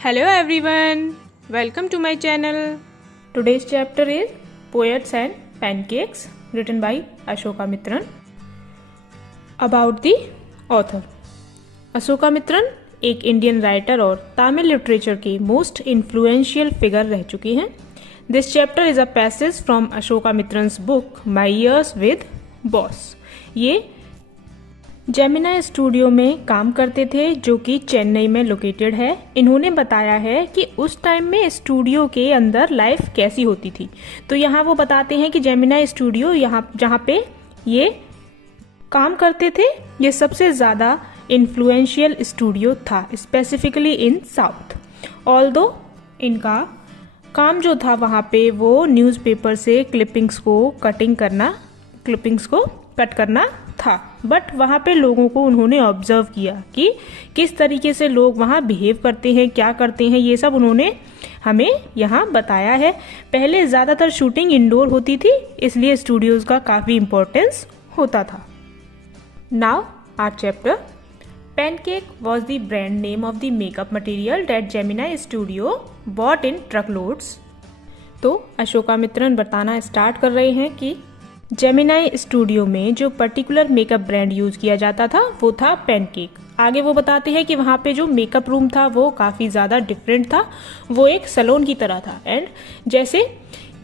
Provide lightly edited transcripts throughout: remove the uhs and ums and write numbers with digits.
Hello everyone, welcome to my channel. Today's chapter is Poets and Pancakes, written by Ashoka Mitran. About the author. Ashoka Mitran एक Indian writer और Tamil literature की most influential figure रह चुकी हैं. This chapter is a passage from Ashokamitran's book my years with boss. ये जेमिनाई स्टूडियो में काम करते थे जो कि चेन्नई में लोकेटेड है. इन्होंने बताया है कि उस टाइम में स्टूडियो के अंदर लाइफ कैसी होती थी. तो यहाँ वो बताते हैं कि जेमिनाई स्टूडियो यहाँ जहाँ पे ये काम करते थे ये सबसे ज़्यादा इन्फ्लुएंशियल स्टूडियो था, स्पेसिफिकली इन साउथ. ऑल्दो इनका काम जो था वहाँ पे वो न्यूज़पेपर से क्लिपिंग्स को कट करना था. बट वहाँ पे लोगों को उन्होंने ऑब्जर्व किया कि किस तरीके से लोग वहाँ बिहेव करते हैं, क्या करते हैं, ये सब उन्होंने हमें यहाँ बताया है. पहले ज़्यादातर शूटिंग इंडोर होती थी, इसलिए स्टूडियोज़ का काफ़ी इम्पोर्टेंस होता था. Now our chapter. Pancake was the brand name of the makeup material that Gemini Studio bought in truckloads. तो अशोका मित्रन बताना स्टार्ट कर रहे हैं कि जेमिनाई स्टूडियो में जो पर्टिकुलर मेकअप ब्रांड यूज किया जाता था वो था पैनकेक. आगे वो बताते हैं कि वहाँ पे जो मेकअप रूम था वो काफ़ी ज़्यादा डिफरेंट था. वो एक सैलून की तरह था एंड जैसे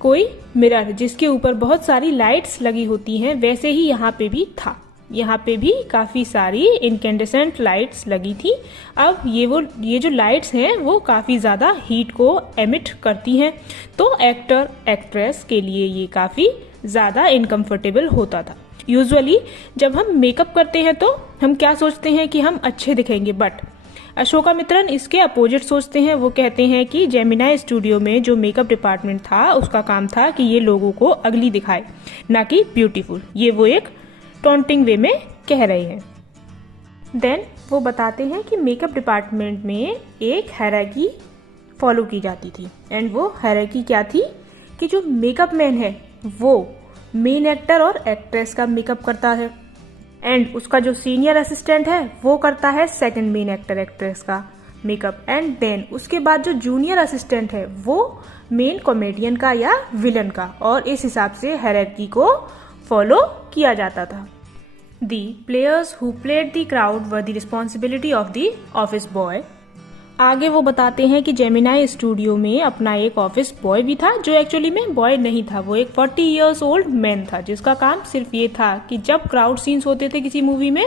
कोई मिरर जिसके ऊपर बहुत सारी लाइट्स लगी होती हैं वैसे ही यहाँ पे भी था. यहाँ पे भी काफ़ी सारी इनकेंडेसेंट लाइट्स लगी थी. अब ये जो लाइट्स हैं वो काफ़ी ज़्यादा हीट को एमिट करती हैं, तो एक्टर एक्ट्रेस के लिए ये काफ़ी ज़्यादा इनकम्फर्टेबल होता था. यूजुअली जब हम मेकअप करते हैं तो हम क्या सोचते हैं कि हम अच्छे दिखेंगे, बट अशोका मित्रन इसके अपोजिट सोचते हैं. वो कहते हैं कि जेमिनाई स्टूडियो में जो मेकअप डिपार्टमेंट था उसका काम था कि ये लोगों को अगली दिखाए, ना कि ब्यूटीफुल. ये वो एक टॉन्टिंग वे में कह रहे हैं. देन वो बताते हैं कि मेकअप डिपार्टमेंट में एक हायरार्की फॉलो की जाती थी. एंड वो हायरार्की क्या थी कि जो मेकअप मैन है वो मेन एक्टर और एक्ट्रेस का मेकअप करता है एंड उसका जो सीनियर असिस्टेंट है वो करता है सेकंड मेन एक्टर एक्ट्रेस का मेकअप. एंड देन उसके बाद जो जूनियर असिस्टेंट है वो मेन कॉमेडियन का या विलन का. और इस हिसाब से हायरार्की को फॉलो किया जाता था. The players who played the crowd were the responsibility of the office boy. आगे वो बताते हैं कि जेमिनाई स्टूडियो में अपना एक ऑफिस बॉय भी था जो एक्चुअली में बॉय नहीं था. वो एक 40 इयर्स ओल्ड मैन था जिसका काम सिर्फ ये था कि जब क्राउड सीन्स होते थे किसी मूवी में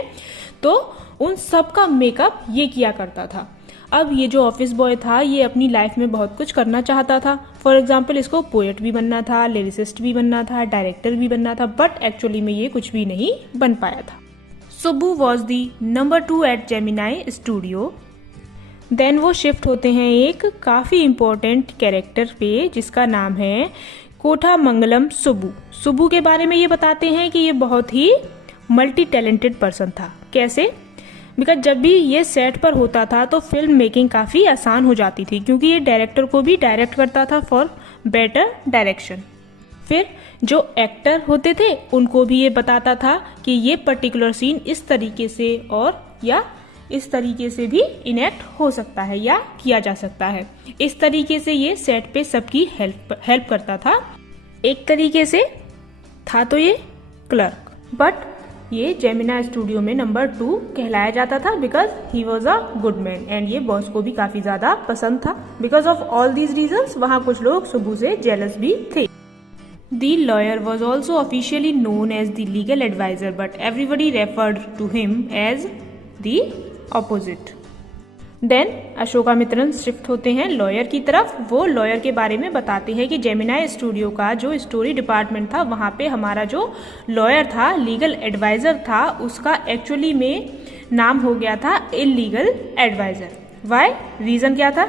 तो उन सब का मेकअप ये किया करता था. अब ये जो ऑफिस बॉय था ये अपनी लाइफ में बहुत कुछ करना चाहता था. फॉर एग्जाम्पल इसको पोएट भी बनना था, लिरिसिस्ट भी बनना था, डायरेक्टर भी बनना था, बट एक्चुअली में ये कुछ भी नहीं बन पाया था. Subbu was the number 2 at Gemini Studio. देन वो शिफ्ट होते हैं एक काफ़ी इम्पोर्टेंट कैरेक्टर पे जिसका नाम है कोठामंगलम सुब्बू. सुब्बू के बारे में ये बताते हैं कि ये बहुत ही मल्टी टैलेंटेड पर्सन था. कैसे? बिकॉज जब भी ये सेट पर होता था तो फिल्म मेकिंग काफ़ी आसान हो जाती थी क्योंकि ये डायरेक्टर को भी डायरेक्ट करता था फॉर बेटर डायरेक्शन. फिर जो एक्टर होते थे उनको भी ये बताता था कि ये पर्टिकुलर सीन इस तरीके से और या इस तरीके से भी इनेक्ट हो सकता है या किया जा सकता है. इस तरीके से ये सेट पे सबकी हेल्प करता था. एक तरीके से था तो ये क्लर्क, बट ये जेमिनाई स्टूडियो में नंबर 2 कहलाया जाता था because he was a good man. And ये बॉस को भी काफ़ी ज़्यादा पसंद था. Because of all these reasons वहाँ कुछ लोग सुब्बू से जेलस भी थे. The lawyer was also officially known as the legal advisor, but everybody referred to him as the opposite. Then Ashoka Mitran shift होते हैं लॉयर की तरफ. वो लॉयर के बारे में बताते हैं कि जेमिनाई स्टूडियो का जो स्टोरी डिपार्टमेंट था वहाँ पे हमारा जो लॉयर था, लीगल एडवाइज़र था, उसका एक्चुअली में नाम हो गया था इलीगल एडवाइज़र. वाई? रीज़न क्या था,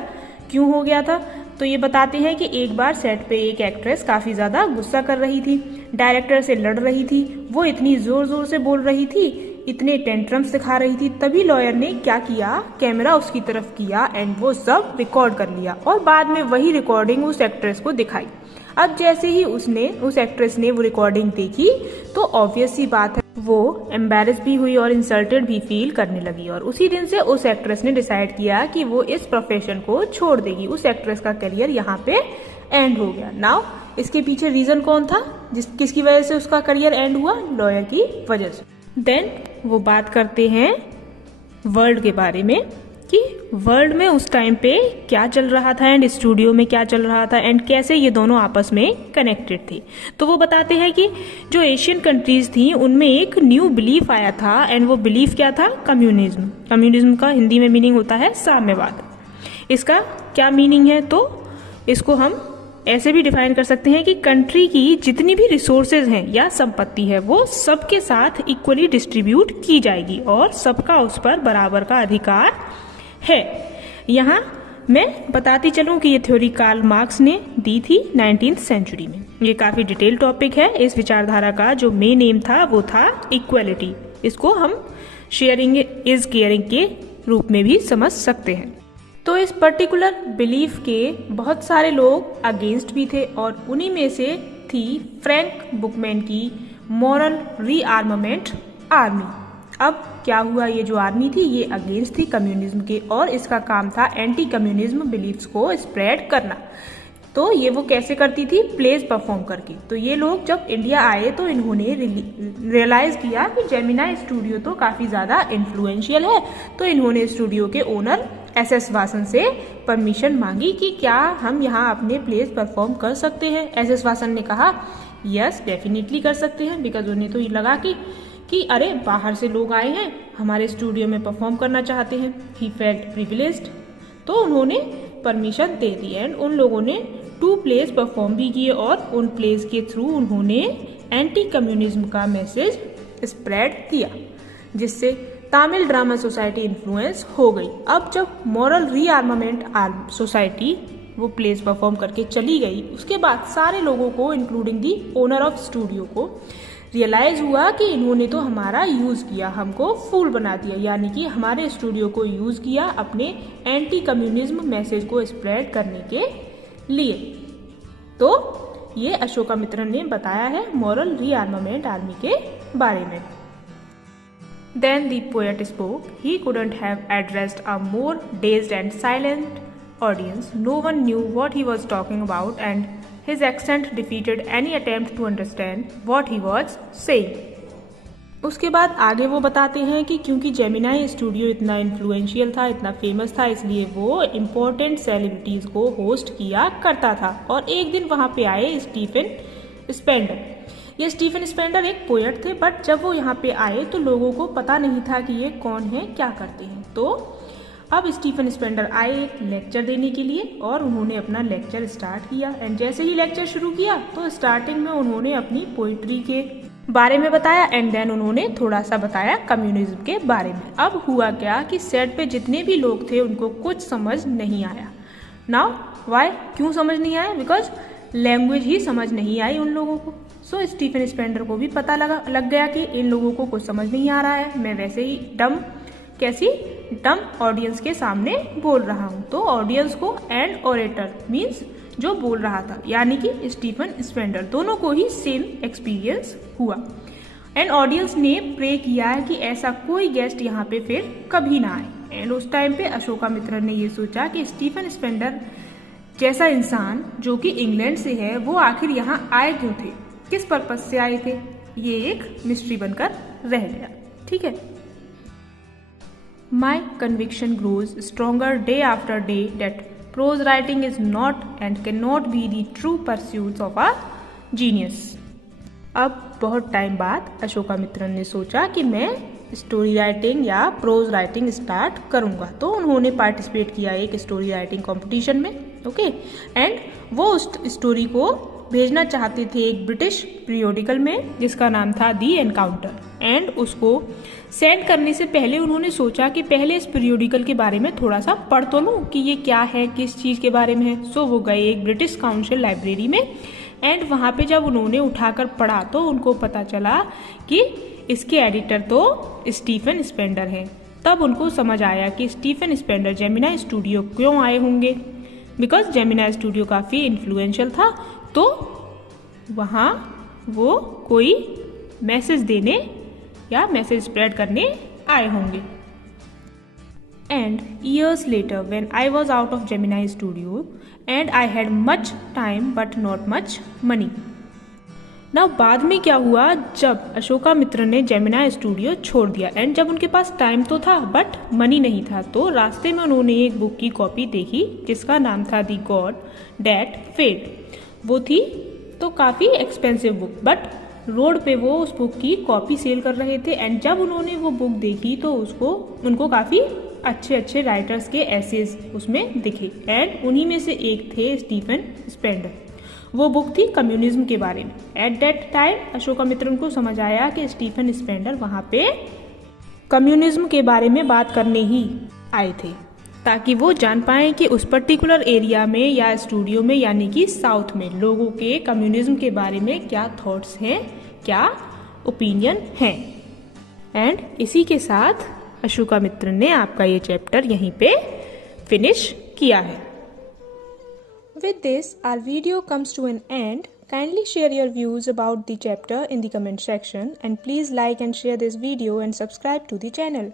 क्यों हो गया था? तो ये बताते हैं कि एक बार सेट पे एक एक्ट्रेस काफ़ी ज़्यादा गुस्सा कर रही थी, डायरेक्टर से लड़ रही थी. वो इतनी ज़ोर ज़ोर से बोल रही थी, इतने टेंट्रम्स दिखा रही थी. तभी लॉयर ने क्या किया, कैमरा उसकी तरफ किया एंड वो सब रिकॉर्ड कर लिया और बाद में वही रिकॉर्डिंग उस एक्ट्रेस को दिखाई. अब जैसे ही उस एक्ट्रेस ने वो रिकॉर्डिंग देखी तो ऑब्वियस सी बात है वो एम्बेरस भी हुई और इंसल्टेड भी फील करने लगी, और उसी दिन से उस एक्ट्रेस ने डिसाइड किया कि वो इस प्रोफेशन को छोड़ देगी। उस एक्ट्रेस का करियर यहाँ पे एंड हो गया। नाउ इसके पीछे रीजन कौन था, किसकी वजह से उसका करियर एंड हुआ? लॉयर की वजह से। देन वो बात करते हैं वर्ल्ड के बारे में कि वर्ल्ड में उस टाइम पे क्या चल रहा था एंड स्टूडियो में क्या चल रहा था एंड कैसे ये दोनों आपस में कनेक्टेड थे। तो वो बताते हैं कि जो एशियन कंट्रीज थी उनमें एक न्यू बिलीफ आया था एंड वो बिलीफ क्या था? कम्युनिज्म। कम्युनिज्म का हिंदी में मीनिंग होता है साम्यवाद। इसका क्या मीनिंग है? तो इसको हम ऐसे भी डिफाइन कर सकते हैं कि कंट्री की जितनी भी रिसोर्सेज हैं या संपत्ति है वो सबके साथ इक्वली डिस्ट्रीब्यूट की जाएगी और सबका उस पर बराबर का अधिकार है। यहाँ मैं बताती चलूं कि ये थ्योरी कार्ल मार्क्स ने दी थी 19th सेंचुरी में। ये काफी डिटेल टॉपिक है। इस विचारधारा का जो मेन एम था वो था इक्वलिटी। इसको हम शेयरिंग इज केयरिंग के रूप में भी समझ सकते हैं। तो इस पर्टिकुलर बिलीफ के बहुत सारे लोग अगेंस्ट भी थे और उन्हीं में से थी फ्रैंक बुकमैन की मॉरल रीआर्मामेंट आर्मी। अब क्या हुआ, ये जो आर्मी थी ये अगेंस्ट थी कम्युनिज्म के और इसका काम था एंटी कम्युनिज्म बिलीफ्स को स्प्रेड करना। तो ये वो कैसे करती थी? प्लेज परफॉर्म करके। तो ये लोग जब इंडिया आए तो इन्होंने रियलाइज किया कि जेमिनाई स्टूडियो तो काफी ज्यादा इन्फ्लुएंशियल है। तो इन्होंने स्टूडियो के ओनर SS वासन से परमिशन मांगी कि क्या हम यहाँ अपने प्लेज परफॉर्म कर सकते हैं। SS वासन ने कहा यस डेफिनेटली कर सकते हैं, बिकॉज उन्हें तो ये लगा कि अरे बाहर से लोग आए हैं हमारे स्टूडियो में परफॉर्म करना चाहते हैं। He felt privileged. तो उन्होंने परमिशन दे दी एंड उन लोगों ने 2 प्लेस परफॉर्म भी किए और उन प्लेस के थ्रू उन्होंने एंटी कम्युनिज्म का मैसेज स्प्रेड किया, जिससे तमिल ड्रामा सोसाइटी इन्फ्लुएंस हो गई। अब जब मॉरल रीआर्मामेंट सोसाइटी वो प्लेस परफॉर्म करके चली गई, उसके बाद सारे लोगों को including the owner of studio को रियलाइज हुआ कि इन्होंने तो हमारा यूज किया, हमको फूल बना दिया, यानी कि हमारे स्टूडियो को यूज किया अपने एंटी कम्युनिज्म मैसेज को स्प्रेड करने के लिए। तो ये अशोकामित्रन ने बताया है मॉरल रीआर्मामेंट आर्मी के बारे में। Then the poet spoke. He couldn't have addressed a more dazed and silent audience. No one knew what he was talking about, and his accent defeated any attempt to understand what he was saying. उसके बाद आगे वो बताते हैं कि क्योंकि Gemini studio इतना influential था, इतना फेमस था, इसलिए वो इम्पोर्टेंट सेलिब्रिटीज को होस्ट किया करता था। और एक दिन वहाँ पे आए स्टीफन स्पेंडर। ये स्टीफन स्पेंडर एक पोएट थे, बट जब वो यहाँ पे आए तो लोगों को पता नहीं था कि ये कौन है, क्या करते हैं। तो अब स्टीफन स्पेंडर आए एक लेक्चर देने के लिए और उन्होंने अपना लेक्चर स्टार्ट किया। एंड जैसे ही लेक्चर शुरू किया तो स्टार्टिंग में उन्होंने अपनी पोइट्री के बारे में बताया एंड देन उन्होंने थोड़ा सा बताया कम्युनिज्म के बारे में। अब हुआ क्या कि सेट पे जितने भी लोग थे उनको कुछ समझ नहीं आया। नाउ वाई, क्यों समझ नहीं आया? बिकॉज लैंग्वेज ही समझ नहीं आई उन लोगों को। सो स्टीफन स्पेंडर को भी पता लग गया कि इन लोगों को कुछ समझ नहीं आ रहा है, मैं वैसे ही डम ऑडियंस के सामने बोल रहा हूँ। तो ऑडियंस को एंड ओरेटर मीन्स जो बोल रहा था, यानी कि स्टीफन स्पेंडर, दोनों को ही सेम एक्सपीरियंस हुआ। एंड ऑडियंस ने प्रे किया है कि ऐसा कोई गेस्ट यहाँ पे फिर कभी ना आए। एंड उस टाइम पे अशोकामित्रन ने ये सोचा कि स्टीफन स्पेंडर जैसा इंसान जो कि इंग्लैंड से है वो आखिर यहाँ आए क्यों थे, किस पर्पज से आए थे, ये एक मिस्ट्री बनकर रह गया। ठीक है। My conviction grows stronger day after day that prose writing is not and cannot be the true pursuits of a genius. अब बहुत टाइम बाद अशोकामित्रन ने सोचा कि मैं स्टोरी राइटिंग या प्रोज राइटिंग स्टार्ट करूंगा। तो उन्होंने पार्टिसिपेट किया एक स्टोरी राइटिंग कंपटीशन में। ओके। एंड वो उस स्टोरी को भेजना चाहते थे एक ब्रिटिश पीरियोडिकल में जिसका नाम था दी एनकाउंटर। एंड उसको सेंड करने से पहले उन्होंने सोचा कि पहले इस पीरियोडिकल के बारे में थोड़ा सा पढ़ तो लूं कि ये क्या है, किस चीज़ के बारे में है। सो वो गए एक ब्रिटिश काउंसिल लाइब्रेरी में एंड वहाँ पे जब उन्होंने उठाकर पढ़ा तो उनको पता चला कि इसके एडिटर तो स्टीफन स्पेंडर हैं। तब उनको समझ आया कि स्टीफन स्पेंडर जेमिनाई स्टूडियो क्यों आए होंगे, बिकॉज जेमिनाई स्टूडियो काफ़ी इन्फ्लुएंशियल था। तो वहाँ वो कोई मैसेज देने या मैसेज स्प्रेड करने आए होंगे। And years later, when I was out of Gemini Studio and I had much time but not much money. Now बाद में क्या हुआ, जब अशोका मित्र ने जेमिनाई स्टूडियो छोड़ दिया एंड जब उनके पास टाइम तो था बट मनी नहीं था, तो रास्ते में उन्होंने एक बुक की कॉपी देखी जिसका नाम था द गॉड डैट फेड। वो थी तो काफ़ी एक्सपेंसिव बुक, बट रोड पे वो उस बुक की कॉपी सेल कर रहे थे एंड जब उन्होंने वो बुक देखी तो उनको काफ़ी अच्छे अच्छे राइटर्स के एसेज उसमें दिखे एंड उन्हीं में से एक थे स्टीफन स्पेंडर। वो बुक थी कम्युनिज्म के बारे में। एट दैट टाइम अशोका मित्र को समझ आया कि स्टीफन स्पेंडर वहाँ पे कम्युनिज्म के बारे में बात करने ही आए थे, ताकि वो जान पाएं कि उस पर्टिकुलर एरिया में या स्टूडियो में यानी कि साउथ में लोगों के कम्युनिज्म के बारे में क्या थॉट्स हैं, क्या ओपिनियन हैं। एंड इसी के साथ अशोका मित्र ने आपका ये चैप्टर यहीं पे फिनिश किया है। With this, our video comes to an end. Kindly share your views about the chapter in the comment section and please like and share this video and subscribe to the channel.